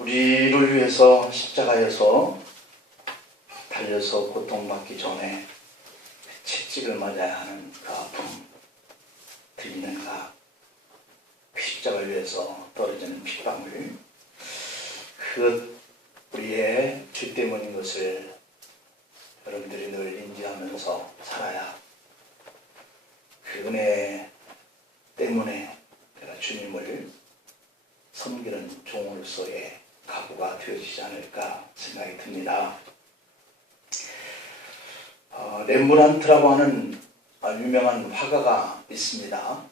우리를 위해서 십자가에서 달려서 고통받기 전에 채찍을 맞아야 하는 그 아픔, 들리는 그 십자가를 위해서 떨어지는 핏방울, 그 우리의 죄 때문인 것을 여러분들이 늘 인지하면서 살아야 그 은혜 때문에 내가 주님을 섬기는 종으로서의 각오가 되어지지 않을까 생각이 듭니다. 렘브란트라고 하는 유명한 화가가 있습니다.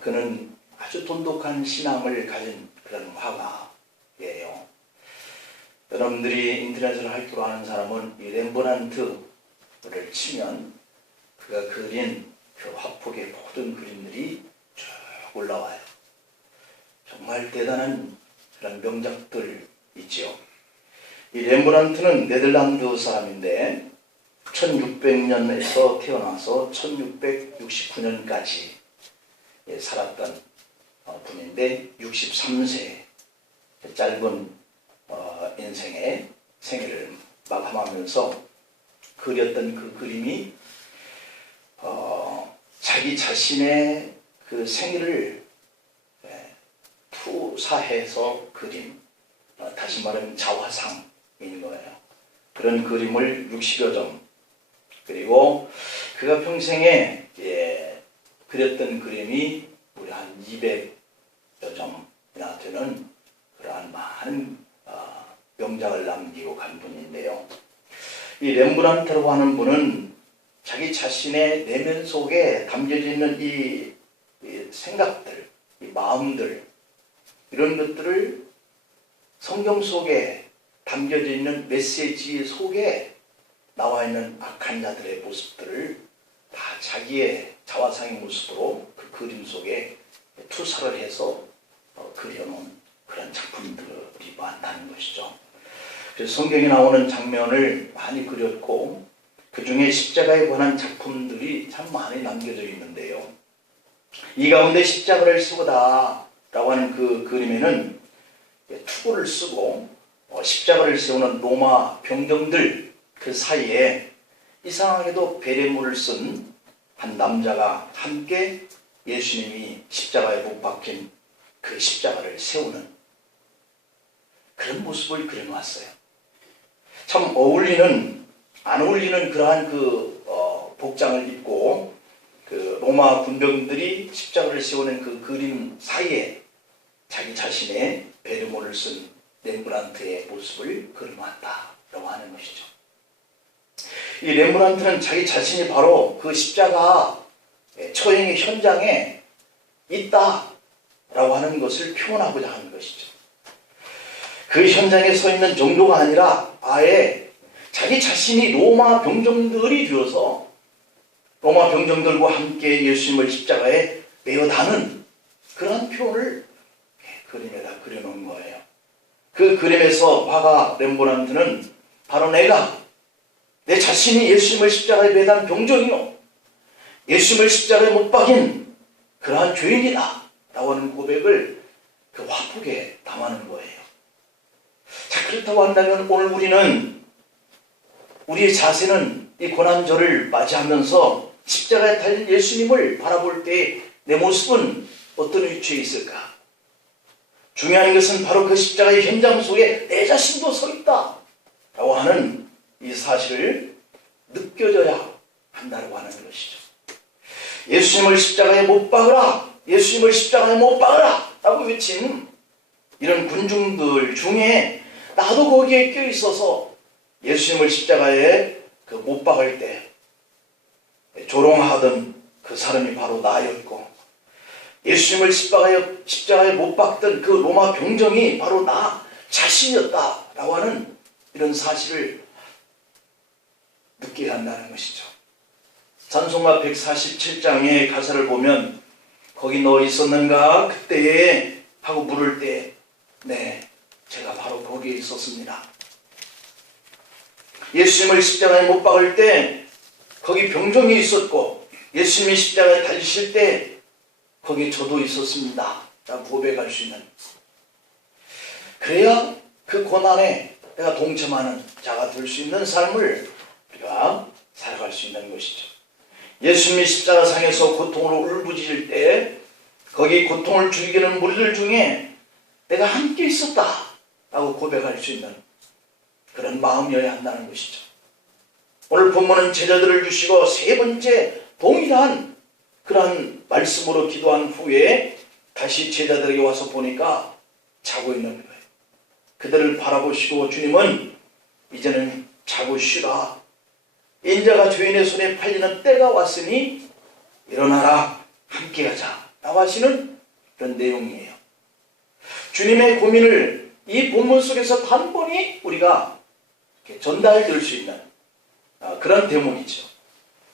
그는 아주 돈독한 신앙을 가진 그런 화가예요. 여러분들이 인터넷을 할 줄 아는 사람은 이 렘브란트를 치면 그가 그린 그 화폭의 모든 그림들이 쭉 올라와요. 정말 대단한 그런 명작들 있죠. 이 렘브란트는 네덜란드 사람인데 1600년에서 태어나서 1669년까지 살았던 분인데 63세 짧은 인생의 생애를 마감하면서 그렸던 그 그림이 자기 자신의 그 생애를 투사해서 그린, 다시 말하면 자화상인 거예요. 그런 그림을 60여 점, 그리고 그가 평생에 그렸던 그림이 우리 한 200여 점이나 되는 그러한 많은 명작을 남기고 간 분인데요. 이 렘브란트라고 하는 분은 자기 자신의 내면 속에 담겨져 있는 이 생각들, 이 마음들, 이런 것들을 성경 속에 담겨져 있는 메시지 속에 나와 있는 악한 자들의 모습들을 다 자기의 자화상의 모습으로 그 그림 속에 투사를 해서 그려놓은 그런 작품들이 많다는 것이죠. 그래서 성경에 나오는 장면을 많이 그렸고 그 중에 십자가에 관한 작품들이 참 많이 남겨져 있는데요. 이 가운데 십자가를 세우다 라고 하는 그 그림에는 투구를 쓰고 십자가를 세우는 로마 병정들 그 사이에 이상하게도 베레모를 쓴 한 남자가 함께 예수님이 십자가에 못 박힌 그 십자가를 세우는 그런 모습을 그려놓았어요. 참 안 어울리는 그러한 복장을 입고 그 로마 군병들이 십자가를 세우는 그 그림 사이에 자기 자신의 베르모를 쓴 렘브란트의 모습을 그려놨다라고 하는 것이죠. 이 렘브란트는 자기 자신이 바로 그 십자가 처형의 현장에 있다라고 하는 것을 표현하고자 하는 것이죠. 그 현장에 서 있는 정도가 아니라 아예 자기 자신이 로마 병정들이 되어서 로마 병정들과 함께 예수님을 십자가에 매어다는 그러한 표현을 그림에다 그려놓은 거예요. 그 그림에서 화가 렘브란트는 바로 내 자신이 예수님을 십자가에 매단 병정이요, 예수님을 십자가에 못 박인 그러한 죄인이다 라고 하는 고백을 그 화폭에 담아놓은 거예요. 자, 그렇다고 한다면 오늘 우리의 자세는 이 고난절을 맞이하면서 십자가에 달린 예수님을 바라볼 때 내 모습은 어떤 위치에 있을까? 중요한 것은 바로 그 십자가의 현장 속에 내 자신도 서 있다 라고 하는 이 사실을 느껴져야 한다고 하는 것이죠. 예수님을 십자가에 못 박으라, 예수님을 십자가에 못 박으라 라고 외친 이런 군중들 중에 나도 거기에 껴있어서 예수님을 십자가에 못 박을 때 조롱하던 그 사람이 바로 나였고, 예수님을 십자가에 못 박던 그 로마 병정이 바로 나 자신이었다라고 하는 이런 사실을 느껴야 한다는 것이죠. 찬송가 147장의 가사를 보면 거기 너 있었는가 그때에 하고 물을 때 네, 제가 바로 거기에 있었습니다. 예수님을 십자가에 못 박을 때 거기 병정이 있었고 예수님이 십자가에 달리실 때 거기 저도 있었습니다 라고 고백할 수 있는 그래야 그 고난에 내가 동참하는 자가 될 수 있는 삶을 우리가 살아갈 수 있는 것이죠. 예수님이 십자가상에서 고통으로 울부짖을 때 거기 고통을 즐기는 무리들 중에 내가 함께 있었다 라고 고백할 수 있는 그런 마음이어야 한다는 것이죠. 오늘 본문은 제자들을 주시고 세 번째 동일한 그러한 말씀으로 기도한 후에 다시 제자들에게 와서 보니까 자고 있는 거예요. 그들을 바라보시고 주님은 이제는 자고 쉬라. 인자가 죄인의 손에 팔리는 때가 왔으니 일어나라 함께 가자 라고 하시는 그런 내용이에요. 주님의 고민을 이 본문 속에서 단번에 우리가 전달될 수 있는 그런 대목이죠.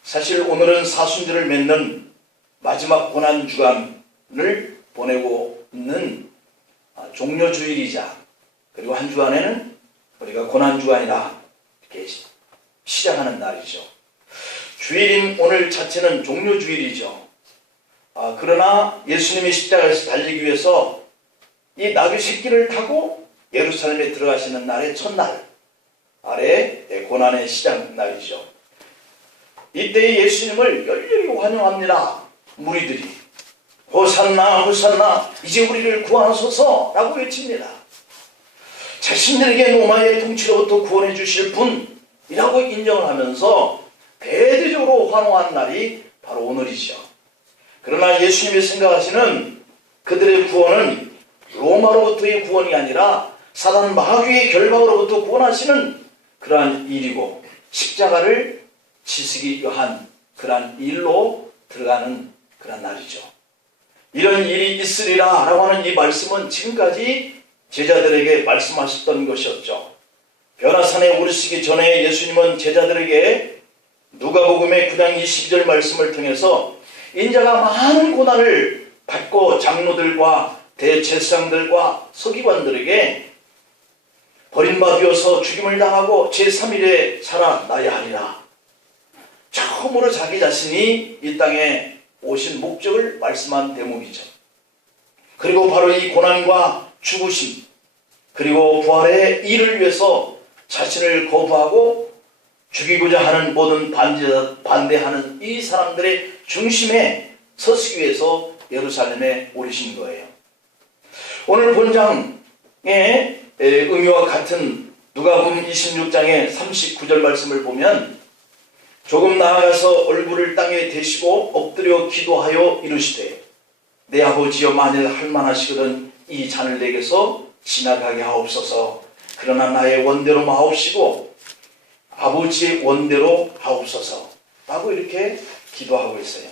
사실 오늘은 사순절을 맺는 마지막 고난주간을 보내고 있는 종료주일이자 그리고 한 주간에는 우리가 고난주간이라 이렇게 시작하는 날이죠. 주일인 오늘 자체는 종료주일이죠. 그러나 예수님이 십자가에서 달리기 위해서 이 나귀 새끼를 타고 예루살렘에 들어가시는 날의 첫날 아래 고난의 시작 날이죠. 이때 예수님을 열렬히 환영합니다. 무리들이 호산나 호산나 이제 우리를 구하소서 라고 외칩니다. 자신들에게 로마의 통치로부터 구원해 주실 분이라고 인정을 하면서 대대적으로 환호한 날이 바로 오늘이죠. 그러나 예수님이 생각하시는 그들의 구원은 로마로부터의 구원이 아니라 사단 마귀의 결박으로부터 구원하시는 그러한 일이고 십자가를 지시기 위한 그러한 일로 들어가는 그런 날이죠. 이런 일이 있으리라 라고 하는 이 말씀은 지금까지 제자들에게 말씀하셨던 것이었죠. 변화산에 오르시기 전에 예수님은 제자들에게 누가복음의 9장 22절 말씀을 통해서 인자가 많은 고난을 받고 장로들과 대제사장들과 서기관들에게 버림받아서 죽임을 당하고 제3일에 살아나야 하리라. 처음으로 자기 자신이 이 땅에 오신 목적을 말씀한 대목이죠. 그리고 바로 이 고난과 죽으심 그리고 부활의 일을 위해서 자신을 거부하고 죽이고자 하는 모든 반대하는 이 사람들의 중심에 서시기 위해서 예루살렘에 오르신 거예요. 오늘 본장의 의미와 같은 누가복음 26장의 39절 말씀을 보면 조금 나아가서 얼굴을 땅에 대시고 엎드려 기도하여 이르시되 내 아버지여 만일 할만하시거든 이 잔을 내게서 지나가게 하옵소서. 그러나 나의 원대로 마옵시고 아버지의 원대로 하옵소서 라고 이렇게 기도하고 있어요.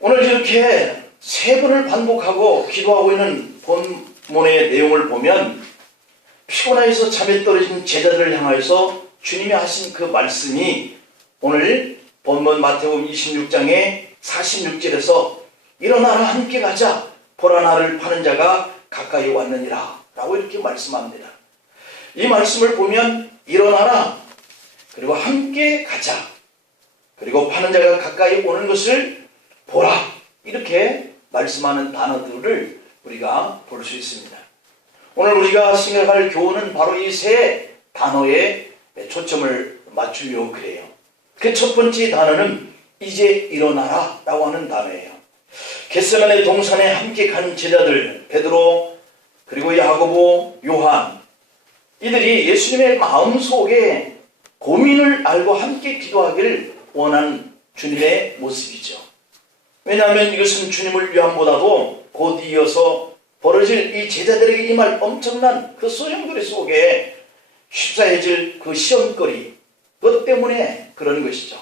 오늘 이렇게 세 번을 반복하고 기도하고 있는 본문의 내용을 보면 피곤해서 잠에 떨어진 제자들을 향하여서 주님이 하신 그 말씀이 오늘 본문 마태복음 26장의 46절에서 일어나라 함께 가자 보라 나를 파는 자가 가까이 왔느니라 라고 이렇게 말씀합니다. 이 말씀을 보면 일어나라 그리고 함께 가자 그리고 파는 자가 가까이 오는 것을 보라 이렇게 말씀하는 단어들을 우리가 볼 수 있습니다. 오늘 우리가 생각할 교훈은 바로 이 세 단어에 초점을 맞추려고 그래요. 그 첫 번째 단어는 이제 일어나라 라고 하는 단어예요. 겟세마네 동산에 함께 간 제자들 베드로 그리고 야고보 요한 이들이 예수님의 마음속에 고민을 알고 함께 기도하기를 원한 주님의 모습이죠. 왜냐하면 이것은 주님을 위함보다도 곧 이어서 벌어질 이 제자들에게 임할 엄청난 그 소용돌이 속에 휩싸여질 그 시험거리 그것 때문에 그런 것이죠.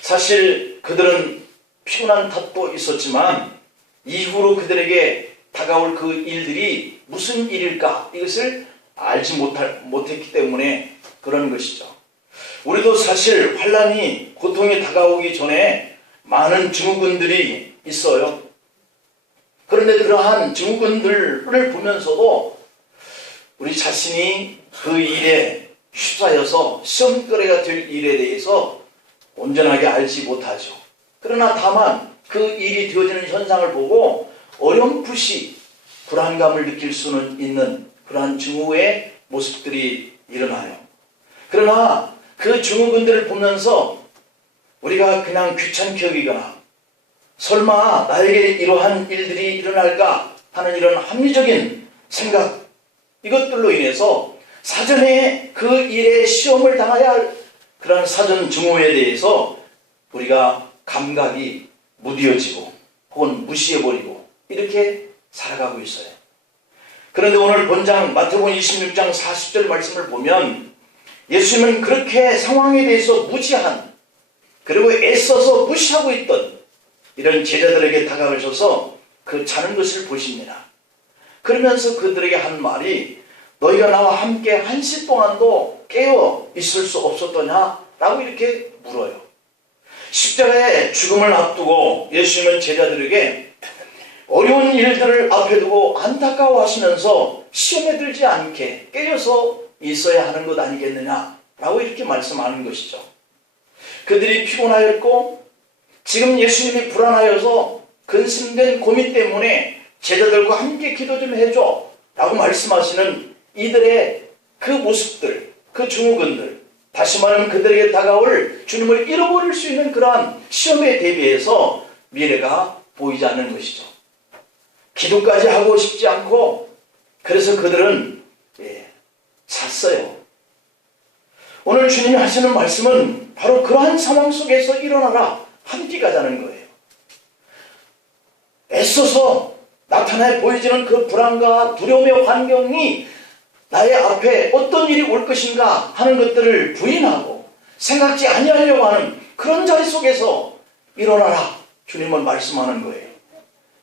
사실 그들은 피곤한 탓도 있었지만 이후로 그들에게 다가올 그 일들이 무슨 일일까 이것을 알지 못했기 때문에 그런 것이죠. 우리도 사실 환난이 고통이 다가오기 전에 많은 증후군들이 있어요. 그런데 그러한 증후군들을 보면서도 우리 자신이 그 일에 휩싸여서 시험거리가 될 일에 대해서 온전하게 알지 못하죠. 그러나 다만 그 일이 되어지는 현상을 보고 어렴풋이 불안감을 느낄 수는 있는 그러한 증후의 모습들이 일어나요. 그러나 그 증후군들을 보면서 우리가 그냥 귀찮게 여기거나 설마 나에게 이러한 일들이 일어날까 하는 이런 합리적인 생각, 이것들로 인해서 사전에 그 일에 시험을 당해야 할 그런 사전 증오에 대해서 우리가 감각이 무뎌지고 혹은 무시해버리고 이렇게 살아가고 있어요. 그런데 오늘 본장 마태복음 26장 40절 말씀을 보면 예수님은 그렇게 상황에 대해서 무지한, 그리고 애써서 무시하고 있던 이런 제자들에게 다가가셔서 그 자는 것을 보십니다. 그러면서 그들에게 한 말이 너희가 나와 함께 1시 동안도 깨어 있을 수 없었더냐? 라고 이렇게 물어요. 십자가의 죽음을 앞두고 예수님은 제자들에게 어려운 일들을 앞에 두고 안타까워하시면서 시험에 들지 않게 깨어서 있어야 하는 것 아니겠느냐? 라고 이렇게 말씀하는 것이죠. 그들이 피곤하였고 지금 예수님이 불안하여서 근심된 고민 때문에 제자들과 함께 기도 좀 해줘 라고 말씀하시는 이들의 그 모습들, 그 증후군들, 다시 말하면 그들에게 다가올 주님을 잃어버릴 수 있는 그러한 시험에 대비해서 미래가 보이지 않는 것이죠. 기도까지 하고 싶지 않고 그래서 그들은 잤어요. 오늘 주님이 하시는 말씀은 바로 그러한 상황 속에서 일어나라, 함께 가자는 거예요. 애써서 나타나 보이지는 그 불안과 두려움의 환경이 나의 앞에 어떤 일이 올 것인가 하는 것들을 부인하고 생각지 아니하려고 하는 그런 자리 속에서 일어나라, 주님은 말씀하는 거예요.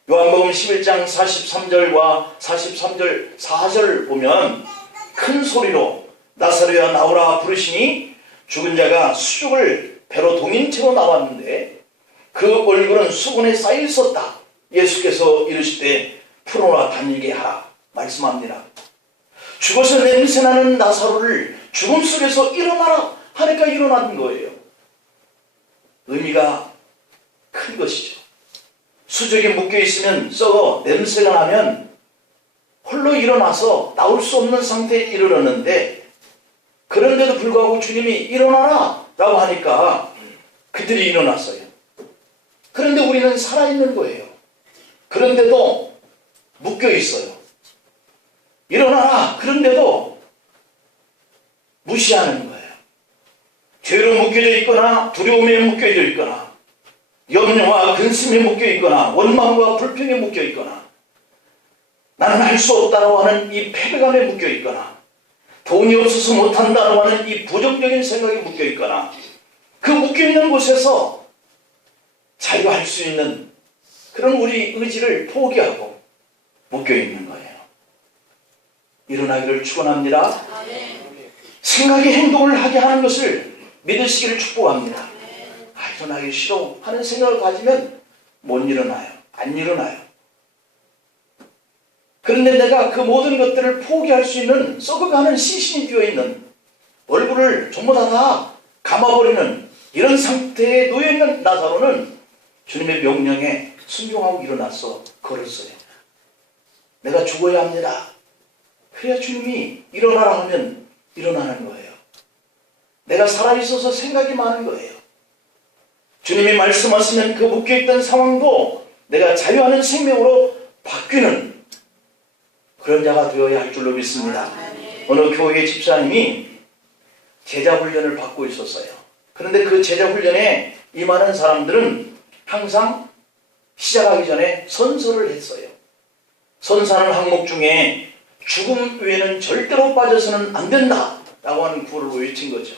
요한복음 11장 43절과 43절 4절 보면 큰 소리로 나사로야 나오라 부르시니 죽은 자가 수족을 배로 동인 채로 나왔는데 그 얼굴은 수건에 쌓여 있었다. 예수께서 이르시되 풀어라 다니게 하라 말씀합니다. 죽어서 냄새나는 나사로를 죽음 속에서 일어나라 하니까 일어나는 거예요. 의미가 큰 것이죠. 수족에 묶여있으면 썩어 냄새가 나면 홀로 일어나서 나올 수 없는 상태에 이르렀는데 그런데도 불구하고 주님이 일어나라 라고 하니까 그들이 일어났어요. 그런데 우리는 살아있는 거예요. 그런데도 묶여있어요. 일어나라 그런데도 무시하는 거예요. 죄로 묶여져 있거나 두려움에 묶여져 있거나 염려와 근심에 묶여있거나 원망과 불평에 묶여있거나 나는 할 수 없다고 하는 이 패배감에 묶여있거나 돈이 없어서 못한다고 하는 이 부정적인 생각에 묶여있거나 그 묶여있는 곳에서 자유할 수 있는 그런 우리 의지를 포기하고 묶여있는 거예요. 일어나기를 축원합니다. 생각의 행동을 하게 하는 것을 믿으시기를 축복합니다. 일어나기 싫어 하는 생각을 가지면 못 일어나요. 안 일어나요. 그런데 내가 그 모든 것들을 포기할 수 있는 썩어가는 시신이 되어있는 얼굴을 전부 다 감아버리는 이런 상태에 놓여있는 나사로는 주님의 명령에 순종하고 일어나서 걸었어요. 내가 죽어야 합니다. 그래야 주님이 일어나라 하면 일어나는 거예요. 내가 살아있어서 생각이 많은 거예요. 주님이 말씀하시면 그 묶여있던 상황도 내가 자유하는 생명으로 바뀌는 그런 자가 되어야 할 줄로 믿습니다. 어느 교회 집사님이 제자 훈련을 받고 있었어요. 그런데 그 제자 훈련에 임하는 사람들은 항상 시작하기 전에 선서를 했어요. 선서하는 항목 중에 죽음 외에는 절대로 빠져서는 안 된다 라고 하는 구호를 외친 거죠.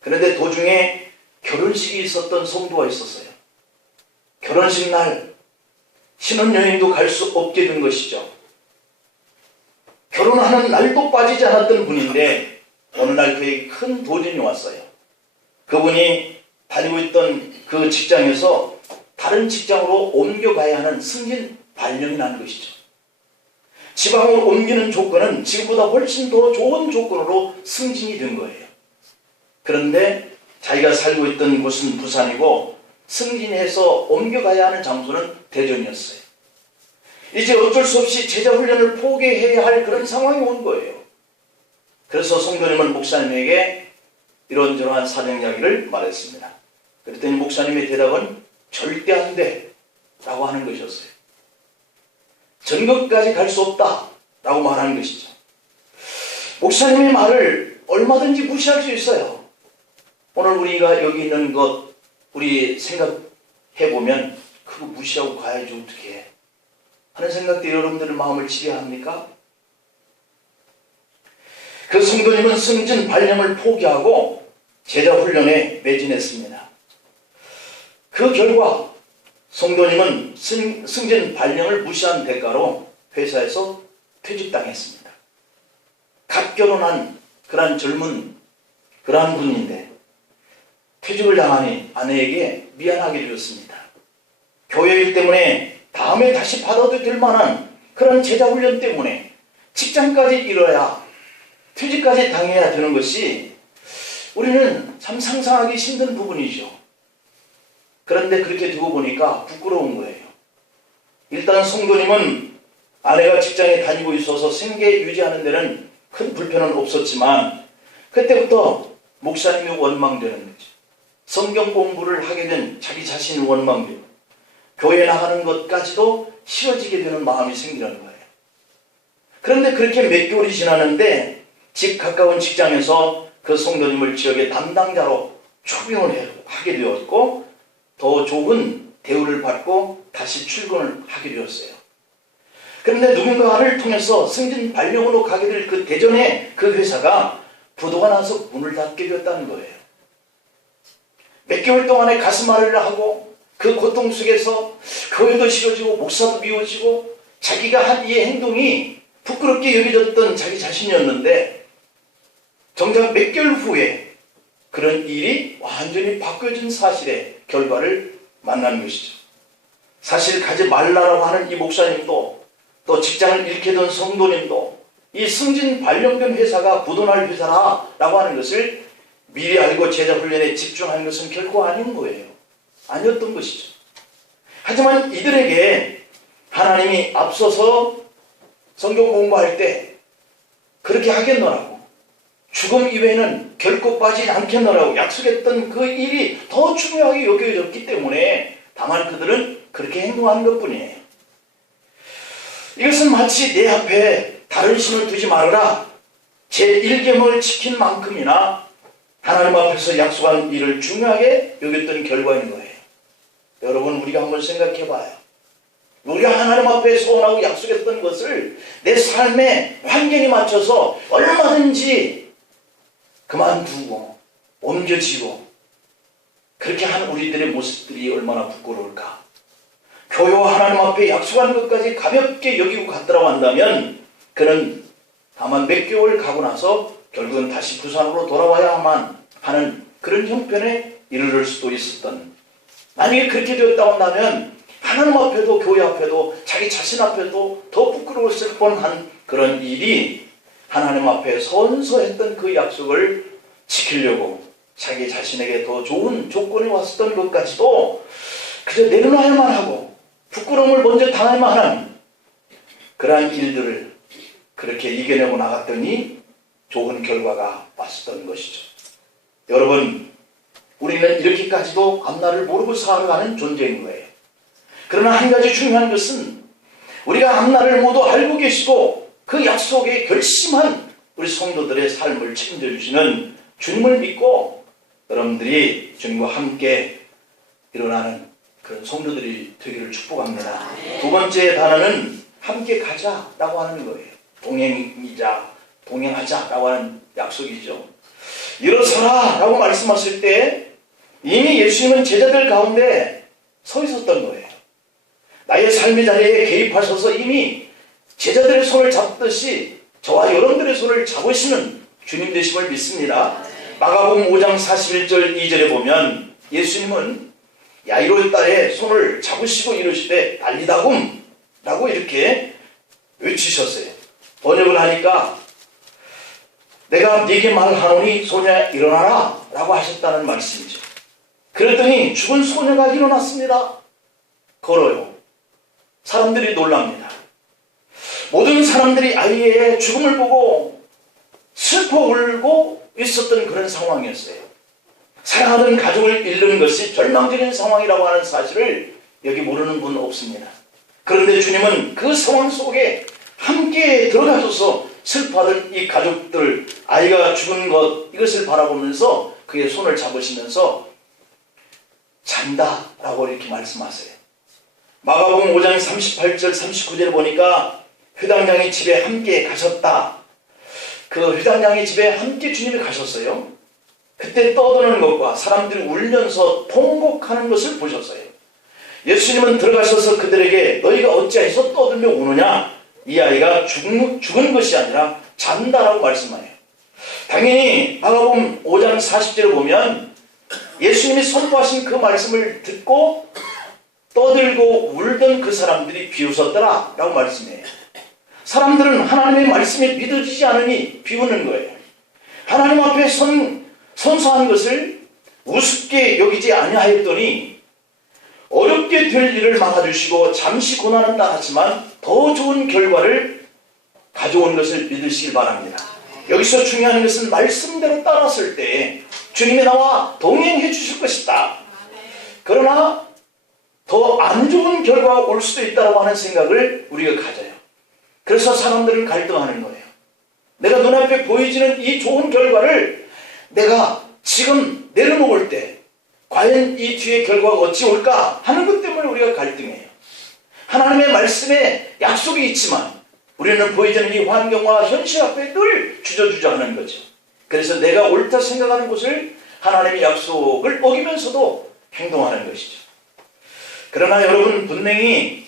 그런데 도중에 결혼식이 있었던 성도가 있었어요. 결혼식 날 신혼여행도 갈 수 없게 된 것이죠. 결혼하는 날도 빠지지 않았던 분인데 어느 날 그에게 큰 도전이 왔어요. 그분이 다니고 있던 그 직장에서 다른 직장으로 옮겨가야 하는 승진 발령이 난 것이죠. 지방으로 옮기는 조건은 지금보다 훨씬 더 좋은 조건으로 승진이 된 거예요. 그런데 자기가 살고 있던 곳은 부산이고 승진해서 옮겨가야 하는 장소는 대전이었어요. 이제 어쩔 수 없이 제자 훈련을 포기해야 할 그런 상황이 온 거예요. 그래서 성도님은 목사님에게 이런저런 사정 이야기를 말했습니다. 그랬더니 목사님의 대답은 절대 안 돼 라고 하는 것이었어요. 전극까지 갈 수 없다 라고 말하는 것이죠. 목사님의 말을 얼마든지 무시할 수 있어요. 오늘 우리가 여기 있는 것 우리 생각해보면 그거 무시하고 가야지 어떻게 해 하는 생각도 여러분들의 마음을 지배합니까? 그 성도님은 승진 발령을 포기하고 제자 훈련에 매진했습니다. 그 결과 성도님은 승진 발령을 무시한 대가로 회사에서 퇴직당했습니다. 갓 결혼한 그러한 젊은 그러한 분인데 퇴직을 당하니 아내에게 미안하게 되었습니다. 교회 일 때문에 다음에 다시 받아도 될 만한 그런 제자 훈련 때문에 직장까지 잃어야 퇴직까지 당해야 되는 것이 우리는 참 상상하기 힘든 부분이죠. 그런데 그렇게 두고 보니까 부끄러운 거예요. 일단 성도님은 아내가 직장에 다니고 있어서 생계 유지하는 데는 큰 불편은 없었지만 그때부터 목사님이 원망되는 거죠. 성경 공부를 하게 된 자기 자신이 원망되고 교회 나가는 것까지도 싫어지게 되는 마음이 생기는 거예요. 그런데 그렇게 몇 개월이 지났는데 집 가까운 직장에서 그 성도님을 지역의 담당자로 초빙을 하게 되었고 더 좋은 대우를 받고 다시 출근을 하게 되었어요. 그런데 누군가를 통해서 승진 발령으로 가게 될 그 대전에 그 회사가 부도가 나서 문을 닫게 되었다는 거예요. 몇 개월 동안에 가슴 앓으려 하고 그 고통 속에서 교회도 싫어지고 목사도 미워지고 자기가 한 이 행동이 부끄럽게 여겨졌던 자기 자신이었는데 정작 몇 개월 후에 그런 일이 완전히 바뀌어진 사실의 결과를 만난 것이죠. 사실 가지 말라라고 하는 이 목사님도 또 직장을 잃게 된 성도님도 이 승진 발령된 회사가 부도날 회사라고 하는 것을 미리 알고 제자 훈련에 집중하는 것은 결코 아닌 거예요. 아니었던 것이죠. 하지만 이들에게 하나님이 앞서서 성경 공부할 때 그렇게 하겠노라고 죽음 이외에는 결코 빠지지 않겠노라고 약속했던 그 일이 더 중요하게 여겨졌기 때문에 다만 그들은 그렇게 행동하는 것뿐이에요. 이것은 마치 내 앞에 다른 신을 두지 말아라 제1계명을 지킨 만큼이나 하나님 앞에서 약속한 일을 중요하게 여겼던 결과인 거예요. 여러분 우리가 한번 생각해 봐요. 우리가 하나님 앞에 소원하고 약속했던 것을 내 삶의 환경에 맞춰서 얼마든지 그만두고 옮겨지고 그렇게 하는 우리들의 모습들이 얼마나 부끄러울까. 교회와 하나님 앞에 약속한 것까지 가볍게 여기고 갔더라고 한다면 그는 다만 몇 개월 가고 나서 결국은 다시 부산으로 돌아와야만 하는 그런 형편에 이르를 수도 있었던, 만약에 그렇게 되었다고 한다면 하나님 앞에도 교회 앞에도 자기 자신 앞에도 더 부끄러웠을 뻔한 그런 일이 하나님 앞에 선서했던 그 약속을 지키려고 자기 자신에게 더 좋은 조건이 왔었던 것까지도 그저 내려놔야만 하고 부끄러움을 먼저 당할만 하는 그러한 일들을 그렇게 이겨내고 나갔더니 좋은 결과가 왔었던 것이죠. 여러분, 우리는 이렇게까지도 앞날을 모르고 살아가는 존재인 거예요. 그러나 한 가지 중요한 것은 우리가 앞날을 모두 알고 계시고 그 약속에 결심한 우리 성도들의 삶을 책임져 주시는 주님을 믿고 여러분들이 주님과 함께 일어나는 그런 성도들이 되기를 축복합니다. 두 번째 단어는 함께 가자라고 하는 거예요. 동행이자 동행하자라고 하는 약속이죠. 일어서라 라고 말씀하실 때 이미 예수님은 제자들 가운데 서 있었던 거예요. 나의 삶의 자리에 개입하셔서 이미 제자들의 손을 잡듯이 저와 여러분들의 손을 잡으시는 주님 되심을 믿습니다. 마가복음 5장 41절 2절에 보면 예수님은 야이로의 딸의 손을 잡으시고 이르시되 달리다굼 라고 이렇게 외치셨어요. 번역을 하니까 내가 네게 말하노니 소녀야 일어나라 라고 하셨다는 말씀이죠. 그랬더니 죽은 소녀가 일어났습니다. 걸어요. 사람들이 놀랍니다. 모든 사람들이 아이의 죽음을 보고 슬퍼 울고 있었던 그런 상황이었어요. 사랑하던 가족을 잃는 것이 절망적인 상황이라고 하는 사실을 여기 모르는 분 없습니다. 그런데 주님은 그 상황 속에 함께 들어가셔서 슬퍼하던 이 가족들, 아이가 죽은 것, 이것을 바라보면서 그의 손을 잡으시면서 잔다 라고 이렇게 말씀하세요. 마가복음 5장 38절 39절을 보니까 회당장의 집에 함께 가셨다. 그 회당장의 집에 함께 주님이 가셨어요. 그때 떠드는 것과 사람들이 울면서 통곡하는 것을 보셨어요. 예수님은 들어가셔서 그들에게 너희가 어찌하여서 떠들며 우느냐? 이 아이가 죽은 것이 아니라 잔다라고 말씀하여요. 당연히 마가복음 5장 40절을 보면 예수님이 선포하신 그 말씀을 듣고 떠들고 울던 그 사람들이 비웃었더라 라고 말씀해요. 사람들은 하나님의 말씀에 믿어지지 않으니 비웃는 거예요. 하나님 앞에 선서한 것을 우습게 여기지 아니하였더니 어렵게 될 일을 막아주시고 잠시 고난은 당하지만 더 좋은 결과를 가져온 것을 믿으시길 바랍니다. 여기서 중요한 것은 말씀대로 따랐을 때 주님이 나와 동행해 주실 것이다. 그러나 더 안 좋은 결과가 올 수도 있다고 하는 생각을 우리가 가져요. 그래서 사람들은 갈등하는 거예요. 내가 눈앞에 보이지는 이 좋은 결과를 내가 지금 내려놓을 때 과연 이 뒤의 결과가 어찌 올까 하는 것 때문에 우리가 갈등해요. 하나님의 말씀에 약속이 있지만 우리는 보이지는 이 환경과 현실 앞에 늘 주저주저하는 거죠. 그래서 내가 옳다 생각하는 것을 하나님의 약속을 어기면서도 행동하는 것이죠. 그러나 여러분, 분명히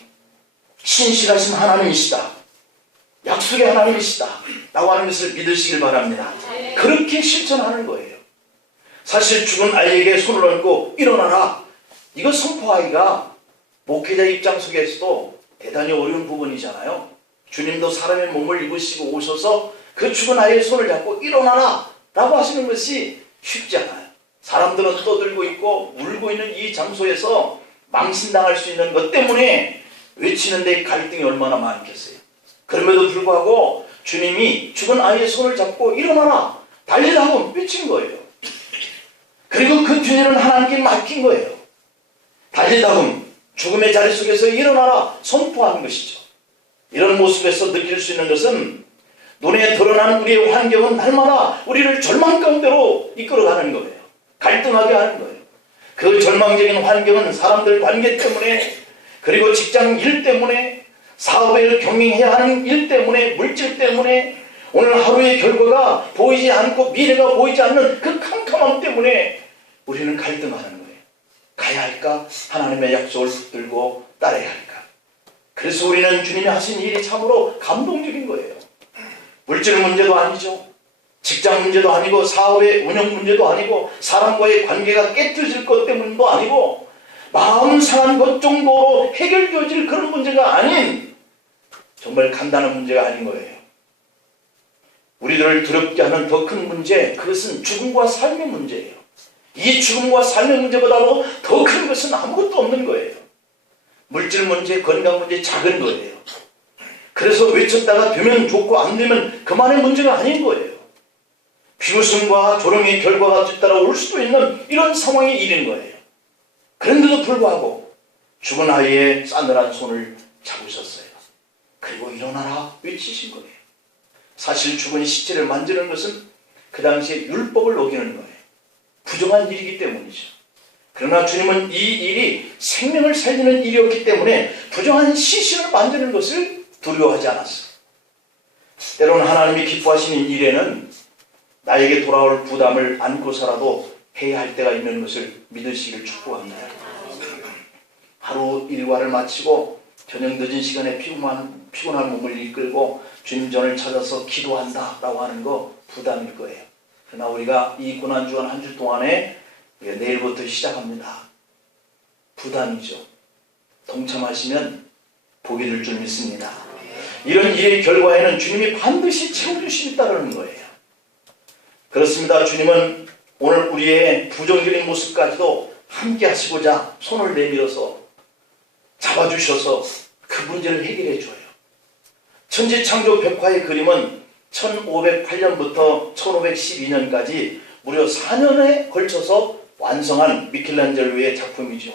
신실하신 하나님이시다, 약속의 하나님이시다 라고 하는 것을 믿으시길 바랍니다. 그렇게 실천하는 거예요. 사실 죽은 아이에게 손을 얹고 일어나라, 이거 선포하기가 목회자 입장 속에서도 대단히 어려운 부분이잖아요. 주님도 사람의 몸을 입으시고 오셔서 그 죽은 아이의 손을 잡고 일어나라 라고 하시는 것이 쉽지 않아요. 사람들은 떠들고 있고 울고 있는 이 장소에서 망신당할 수 있는 것 때문에 외치는데 갈등이 얼마나 많겠어요. 그럼에도 불구하고 주님이 죽은 아이의 손을 잡고 일어나라, 달리라고 외친 거예요. 그리고 그 뒤에는 하나님께 맡긴 거예요. 달리다금 죽음의 자리 속에서 일어나라 선포하는 것이죠. 이런 모습에서 느낄 수 있는 것은 눈에 드러난 우리의 환경은 날마다 우리를 절망 가운데로 이끌어가는 거예요. 갈등하게 하는 거예요. 그 절망적인 환경은 사람들 관계 때문에, 그리고 직장 일 때문에, 사업을 경영해야 하는 일 때문에, 물질 때문에, 오늘 하루의 결과가 보이지 않고 미래가 보이지 않는 그 캄캄함 때문에 우리는 갈등하는 거예요. 가야 할까? 하나님의 약속을 붙들고 따라야 할까? 그래서 우리는 주님이 하신 일이 참으로 감동적인 거예요. 물질 문제도 아니죠. 직장 문제도 아니고, 사업의 운영 문제도 아니고, 사람과의 관계가 깨뜨려질 것 때문도 아니고, 마음 상한 것 정도로 해결되어질 그런 문제가 아닌 정말 간단한 문제가 아닌 거예요. 우리들을 두렵게 하는 더 큰 문제, 그것은 죽음과 삶의 문제예요. 이 죽음과 삶의 문제보다도 더 큰 것은 아무것도 없는 거예요. 물질 문제, 건강 문제, 작은 거예요. 그래서 외쳤다가 되면 좋고 안 되면 그만의 문제가 아닌 거예요. 비웃음과 조롱의 결과가 뒤따라올 수도 있는 이런 상황이 일인 거예요. 그런데도 불구하고 죽은 아이의 싸늘한 손을 잡으셨어요. 그리고 일어나라 외치신 거예요. 사실 죽은 시체를 만지는 것은 그 당시에 율법을 어기는 거예요. 부정한 일이기 때문이죠. 그러나 주님은 이 일이 생명을 살리는 일이었기 때문에 부정한 시신을 만지는 것을 두려워하지 않았어요. 때로는 하나님이 기뻐하시는 일에는 나에게 돌아올 부담을 안고서라도 해야 할 때가 있는 것을 믿으시길 축복합니다. 하루 일과를 마치고 저녁 늦은 시간에 피곤한 몸을 이끌고 주님 전을 찾아서 기도한다 라고 하는 거 부담일 거예요. 그러나 우리가 이 고난주간 한 주 동안에 내일부터 시작합니다. 부담이죠. 동참하시면 복이 될 줄 믿습니다. 이런 일의 결과에는 주님이 반드시 채워주심이 따르는 거예요. 그렇습니다. 주님은 오늘 우리의 부정적인 모습까지도 함께 하시고자 손을 내밀어서 잡아주셔서 그 문제를 해결해 줘요. 천지창조 벽화의 그림은 1508년부터 1512년까지 무려 4년에 걸쳐서 완성한 미켈란젤로의 작품이죠.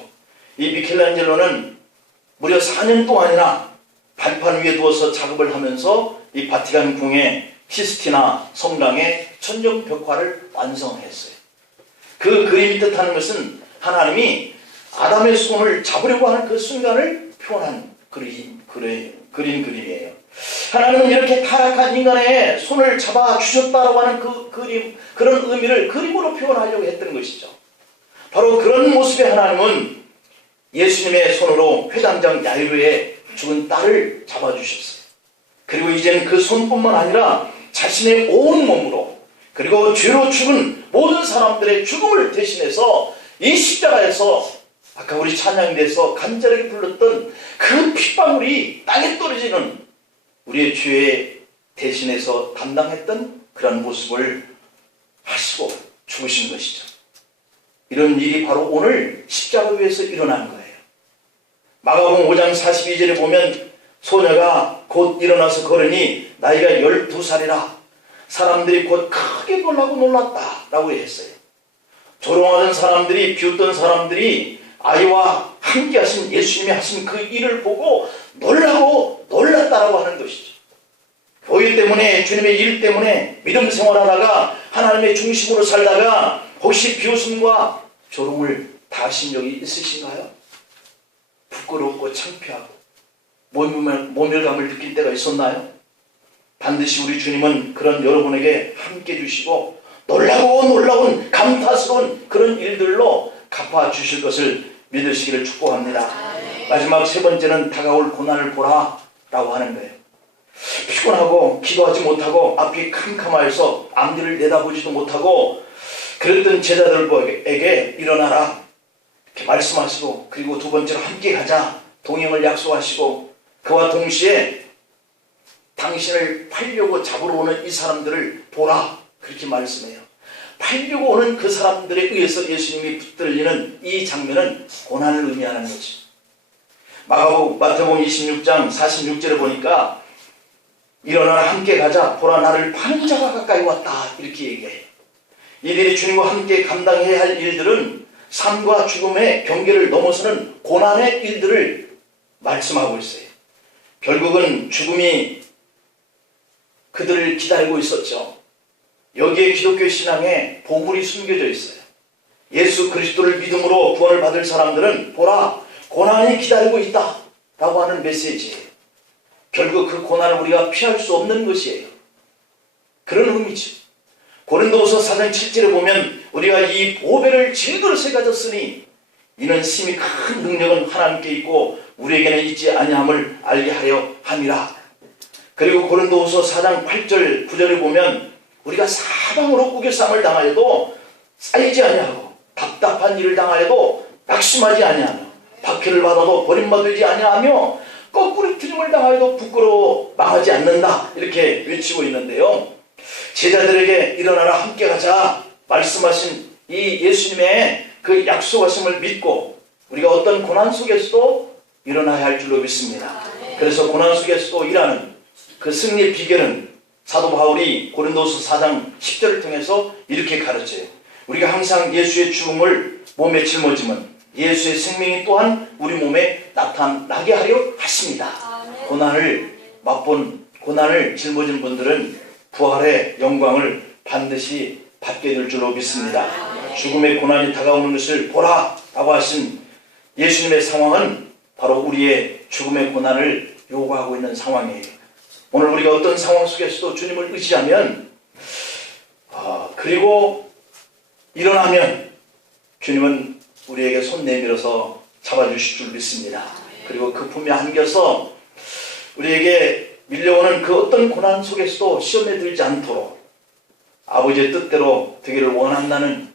이 미켈란젤로는 무려 4년 동안이나 발판 위에 두어서 작업을 하면서 이 바티칸 궁의 시스티나 성당의 천정 벽화를 완성했어요. 그 그림이 뜻하는 것은 하나님이 아담의 손을 잡으려고 하는 그 순간을 표현한 그린 그림이에요. 하나님은 이렇게 타락한 인간의 손을 잡아 주셨다라고 하는 그런 의미를 그림으로 표현하려고 했던 것이죠. 바로 그런 모습의 하나님은 예수님의 손으로 회당장 야이로의 죽은 딸을 잡아주셨어요. 그리고 이제는 그 손뿐만 아니라 자신의 온 몸으로, 그리고 죄로 죽은 모든 사람들의 죽음을 대신해서 이 십자가에서 아까 우리 찬양대에서 간절하게 불렀던 그 핏방울이 땅에 떨어지는 우리의 죄에 대신해서 담당했던 그런 모습을 하시고 죽으신 것이죠. 이런 일이 바로 오늘 십자가 위에서 일어난 거예요. 마가복음 5장 42절에 보면 소녀가 곧 일어나서 걸으니 나이가 12살이라 사람들이 곧 크게 놀라고 놀랐다 라고 했어요. 조롱하던 사람들이, 비웃던 사람들이 아이와 함께 하신 예수님이 하신 그 일을 보고 놀라고 놀랐다라고 하는 것이죠. 교회 때문에, 주님의 일 때문에 믿음 생활하다가 하나님의 중심으로 살다가 혹시 비웃음과 조롱을 당하신 적이 있으신가요? 부끄럽고 창피하고 모멸감을 느낄 때가 있었나요? 반드시 우리 주님은 그런 여러분에게 함께 해주시고 놀라고 놀라운 감탄스러운 그런 일들로 갚아주실 것을 믿으시기를 축복합니다. 마지막 세 번째는 다가올 고난을 보라 라고 하는 거예요. 피곤하고 기도하지 못하고 앞이 캄캄하여서 앞뒤를 내다보지도 못하고 그랬던 제자들에게 일어나라 이렇게 말씀하시고, 그리고 두 번째로 함께 가자 동행을 약속하시고, 그와 동시에 당신을 팔려고 잡으러 오는 이 사람들을 보라 그렇게 말씀해요. 팔려고 오는 그 사람들에 의해서 예수님이 붙들리는 이 장면은 고난을 의미하는 거지. 마태복음 26장 46절에 보니까 일어나라 함께 가자 보라 나를 파는 자가 가까이 왔다 이렇게 얘기해요. 이들이 주님과 함께 감당해야 할 일들은 삶과 죽음의 경계를 넘어서는 고난의 일들을 말씀하고 있어요. 결국은 죽음이 그들을 기다리고 있었죠. 여기에 기독교 신앙에 보물이 숨겨져 있어요. 예수 그리스도를 믿음으로 구원을 받을 사람들은 보라 고난이 기다리고 있다 라고 하는 메시지예요. 결국 그 고난을 우리가 피할 수 없는 것이에요. 그런 의미죠. 고린도후서 4장 7절에 보면 우리가 이 보배를 질그릇에 가졌으니 이는 심히 큰 능력은 하나님께 있고 우리에게는 있지 아니함을 알게 하려 함이라. 그리고 고린도후서 4장 8절 9절에 보면 우리가 사방으로 우겨쌈을 당하여도 쌓이지 아니하고 답답한 일을 당하여도 낙심하지 아니하며 박해를 받아도 버림받지 아니하며 거꾸로 틀림을 당하여도 부끄러워 망하지 않는다 이렇게 외치고 있는데요. 제자들에게 일어나라 함께 가자 말씀하신 이 예수님의 그 약속하심을 믿고 우리가 어떤 고난 속에서도 일어나야 할 줄로 믿습니다. 그래서 고난 속에서도 일하는 그 승리의 비결은 사도 바울이 고린도서 4장 10절을 통해서 이렇게 가르쳐요. 우리가 항상 예수의 죽음을 몸에 짊어지면 예수의 생명이 또한 우리 몸에 나타나게 하려 하십니다. 고난을 맛본, 고난을 짊어진 분들은 부활의 영광을 반드시 받게 될 줄로 믿습니다. 죽음의 고난이 다가오는 것을 보라 라고 하신 예수님의 상황은 바로 우리의 죽음의 고난을 요구하고 있는 상황이에요. 오늘 우리가 어떤 상황 속에서도 주님을 의지하면 그리고 일어나면 주님은 우리에게 손 내밀어서 잡아주실 줄 믿습니다. 그리고 그 품에 안겨서 우리에게 밀려오는 그 어떤 고난 속에서도 시험에 들지 않도록 아버지의 뜻대로 되기를 원한다는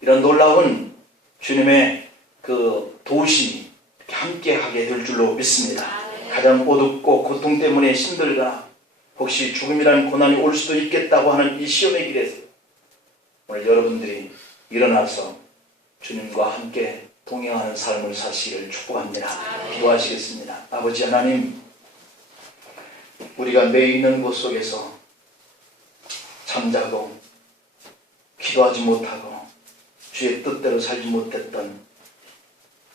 이런 놀라운 주님의 그 도우심이 함께하게 될 줄로 믿습니다. 가장 어둡고 고통 때문에 힘들거나 혹시 죽음이라는 고난이 올 수도 있겠다고 하는 이 시험의 길에서 오늘 여러분들이 일어나서 주님과 함께 동행하는 삶을 사시기를 축복합니다. 기도하시겠습니다. 아버지 하나님, 우리가 매여 있는 곳 속에서 잠자고 기도하지 못하고 주의 뜻대로 살지 못했던,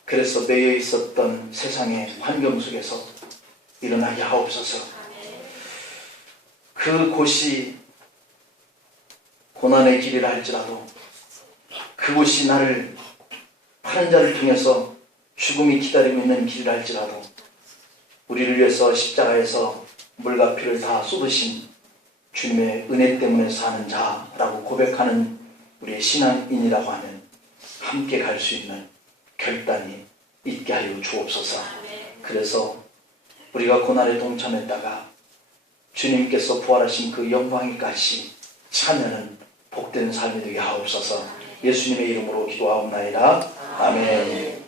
그래서 매여 있었던 세상의 환경 속에서 일어나게 하옵소서. 그곳이 고난의 길이라 할지라도, 그곳이 나를 파는 자를 통해서 죽음이 기다리고 있는 길이라 할지라도, 우리를 위해서 십자가에서 물과 피를 다 쏟으신 주님의 은혜 때문에 사는 자라고 고백하는 우리의 신앙인이라고 하면 함께 갈 수 있는 결단이 있게 하여 주옵소서. 그래서 우리가 고난에 동참했다가 주님께서 부활하신 그 영광에까지 참여는 복된 삶이 되게 하옵소서. 예수님의 이름으로 기도하옵나이다. 아멘.